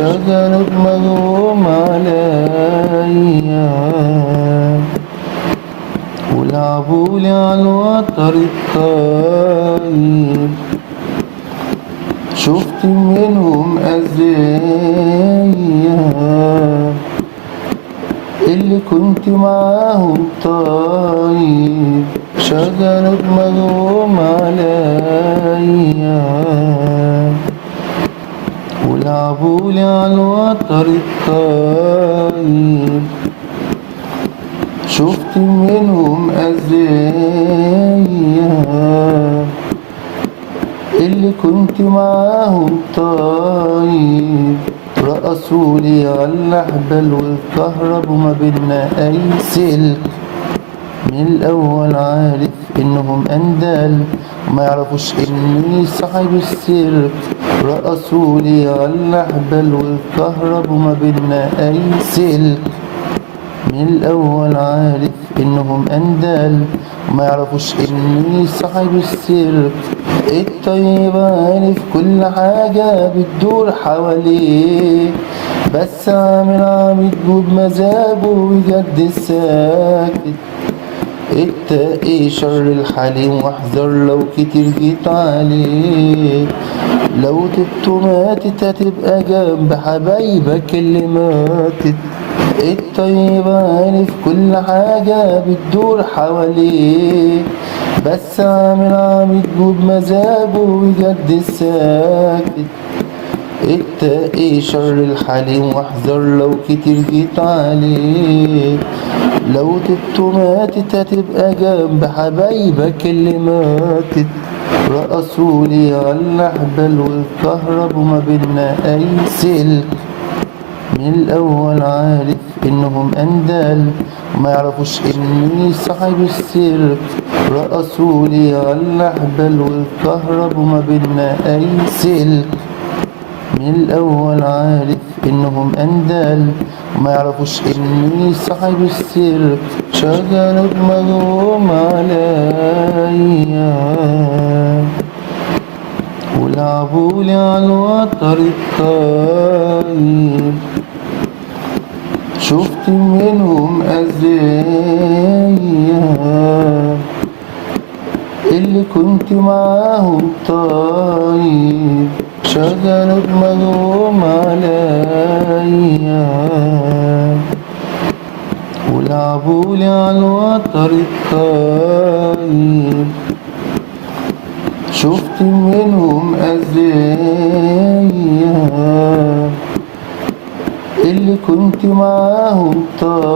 شغلوا دماغهم عليا ولعبولي على الوتر الطاير. شفت منهم أذية اللي كنت معاهم طاير. شغلوا دماغهم عليا ولعبولي على الوتر الطاير. شفت منهم أذية اللي كنت معاهم طاير. رقصولي على الأحبال والكهرب وما بينا أي سلك. من الأول عارف إنهم أندال وما يعرفوش إني صاحب السر. رقصولي على الأحبال والكهرب وما بينا أي سلك. من الأول عارف إنهم أندال وما يعرفوش إني صاحب السر. الطيب عارف كل حاجة بتدور حواليه بس عامل عبيط بمزاجه بجد ساكت. اتقي شر الحليم واحذر لو كتير جيت عليه. لو تبت ماتت هتبقى جنب حبايبك اللي ماتت. الطيب عارف كل حاجة بتدور حواليه بس عامل عبيط بمزاجه بجد ساكت. اتقي شر الحليم واحذر لو كتير جيت عليه. لو تبت ماتت هتبقى جنب حبايبك اللي ماتت. رقصولي على الأحبال والكهرب وما بينا أي سلك. من الأول عارف إنهم أندال وما يعرفوش إني صاحب السر. رقصولي على الأحبال والكهرب وما بينا أي سلك. من الأول عارف إنهم أندال وما يعرفوش إني صاحب السر. شغلوا دماغهم عليا ولعبولي على الوتر الطاير. شفت منهم أذية اللي كنت معاهم طاير. شغلوا دماغهم عليا ولعبولي على الوتر الطاير. شفت منهم أذية اللي كنت معاهم طاير.